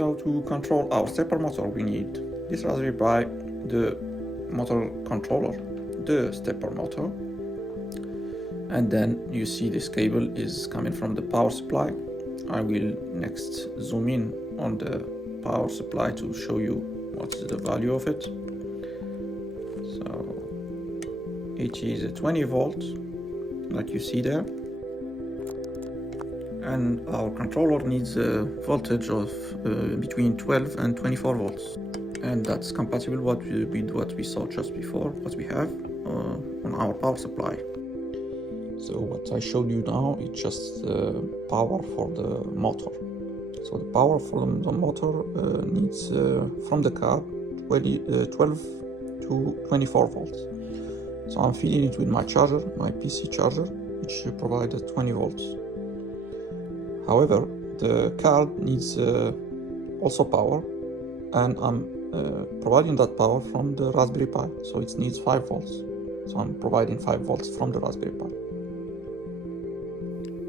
so to control our stepper motor, we need this Raspberry Pi, the motor controller, the stepper motor, and then you see this cable is coming from the power supply. I will next zoom in on the power supply to show you what is the value of it. So it is a 20 volts, like you see there, and our controller needs a voltage of between 12 and 24 volts, and that's compatible with what we saw just before, what we have on our power supply. So what I showed you now is just power for the motor. So the power from the motor needs from the card 12 to 24 volts. So I'm feeding it with my charger, my PC charger, which provides 20 volts. However, the card needs also power, and I'm providing that power from the Raspberry Pi, so it needs 5 volts. So I'm providing 5 volts from the Raspberry Pi.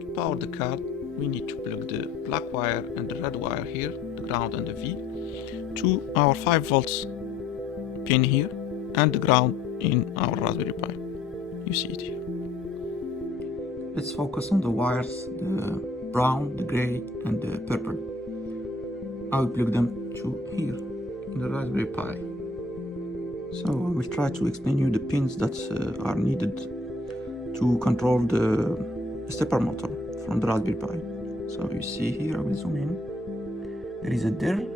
To power the card, we need to plug the black wire and the red wire here, the ground and the V, to our 5 volts pin here, and the ground in our Raspberry Pi. You see it here. Let's focus on the wires, the brown, the gray, and the purple. I will plug them to here in the Raspberry Pi. So I will try to explain you the pins that are needed to control the stepper motor from the Raspberry Pi. So you see here, I will zoom in. There is a dir,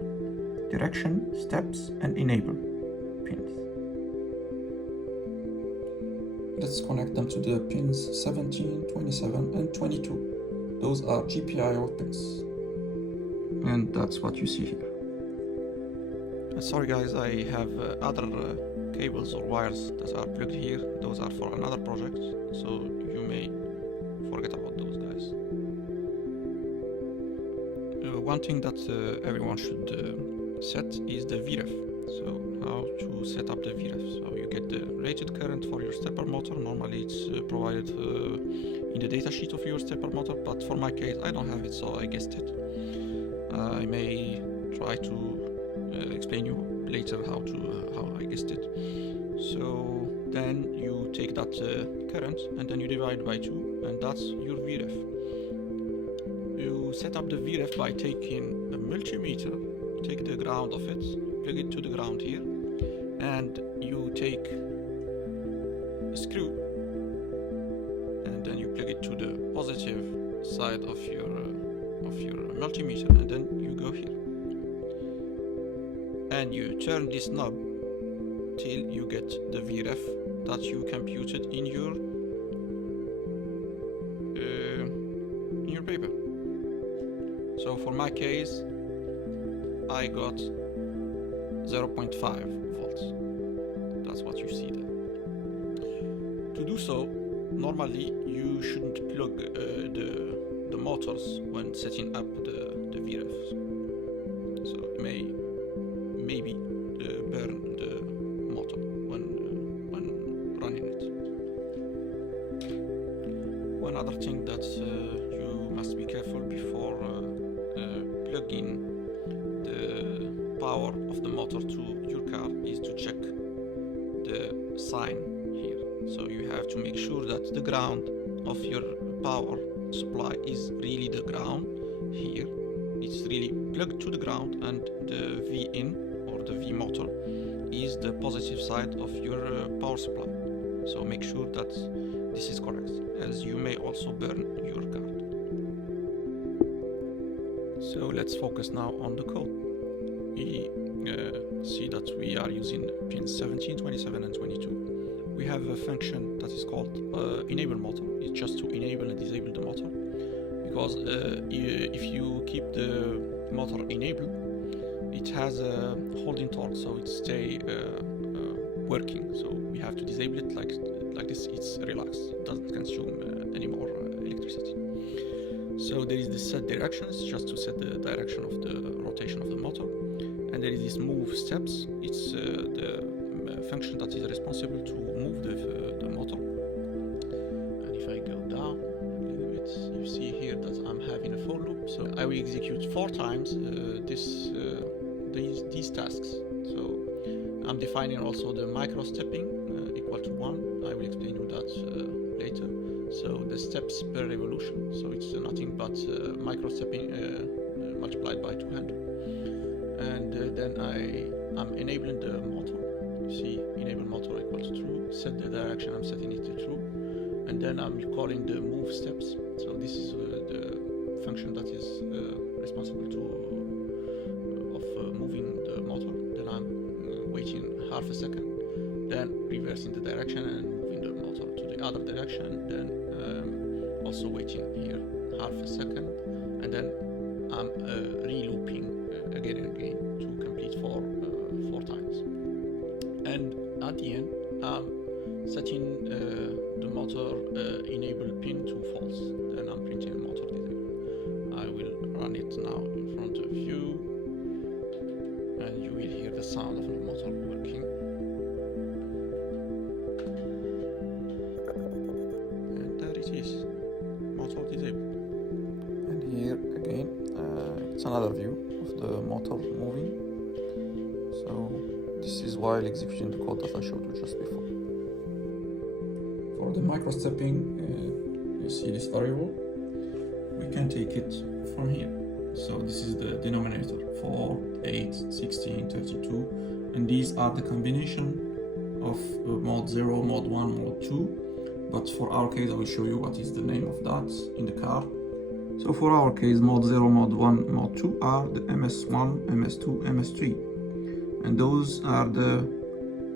direction, steps, and enable pins. Let's connect them to the pins 17, 27, and 22. Those are GPIO pins. And that's what you see here. Sorry guys, I have other cables or wires that are plugged here. Those are for another project, so you may forget about those guys. One thing that everyone should set is the VREF. So how to set up the VREF. So you get the rated current for your stepper motor. Normally it's provided in the datasheet of your stepper motor, but for my case I don't have it, so I guessed it. I may try to explain you later how I guessed it. So then you take that current and then you divide by 2, and that's your VREF. You set up the VREF by taking a multimeter, take the ground of it, plug it to the ground here, and you take a screw and then you plug it to the positive side of your multimeter, and then you go here and you turn this knob till you get the VREF that you computed in your paper. So for my case I got 0.5 volts. That's what you see there. To do so, normally you shouldn't plug the motors when setting up the VREF. So it may maybe burn the motor when running it. One other thing that you must be careful before plugging the power of the motor to your car is to check the sign here. So you have to make sure that the ground of your power supply is really the ground here. It's really plugged to the ground, and the V in or the V motor is the positive side of your power supply. So make sure that this is correct, as you may also burn your card. So let's focus now on the code. We see that we are using pins 17, 27, and 22. We have a function that is called enable motor. It's just to enable and disable the motor, because if you keep the motor enabled, it has a holding torque, so it stay working. So we have to disable it like this. It's relaxed. It doesn't consume any more electricity. So there is this set directions, just to set the direction of the rotation of the motor, and there is this move steps. It's the function that is responsible to move the motor. And if I go down a little bit, you see here that I'm having a for loop. So I will execute 4 times these tasks. So I'm defining also the micro stepping equal to 1. I will explain you that later. So the steps per revolution. So it's nothing but micro stepping multiplied by 200. And then I'm enabling the motor. You see, enable motor equals true. Set the direction. I'm setting it to true. And then I'm calling the move steps. So this is the function that is responsible of moving the motor. Then I'm waiting half a second, then reversing the direction and moving the motor to the other direction, then also waiting here half a second, and then I'm re-looping again and again to complete four times. And at the end, I'm setting the motor enable pin to false. Then I'm printing motor disable. I will run it now in front of you, and you will hear the sound of the motor working. And there it is, motor disabled. And here again, it's another view of the motor moving. So this is while executing the code that I showed you just before. For the micro stepping, you see this variable. We can take it from here. So this is the denominator, 4, 8, 16, 32, and these are the combination of mode 0, mode 1, mode 2. But for our case, I will show you what is the name of that in the car. So for our case, mode 0, mode 1, mode 2 are the MS1, MS2, MS3. And those are the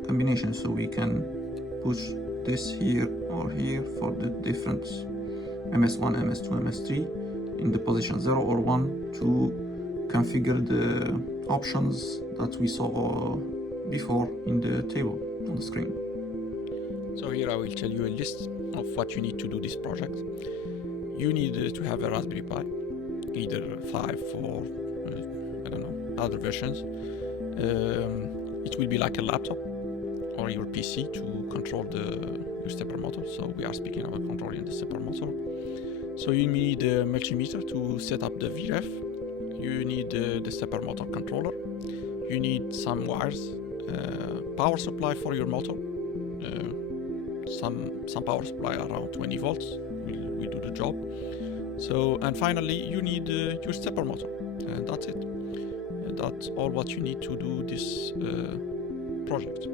combinations, so we can push this here or here for the different MS1, MS2, MS3 in the position 0 or 1 to configure the options that we saw before in the table on the screen. So here I will tell you a list of what you need to do this project. You need to have a Raspberry Pi, either 5 or I don't know, other versions. It will be like a laptop or your PC to control your stepper motor. So we are speaking about controlling the stepper motor. So you need a multimeter to set up the VREF. You need the stepper motor controller. You need some wires, power supply for your motor. Some power supply around 20 volts will do the job. So, and finally you need your stepper motor, and that's it. That's all what you need to do this project.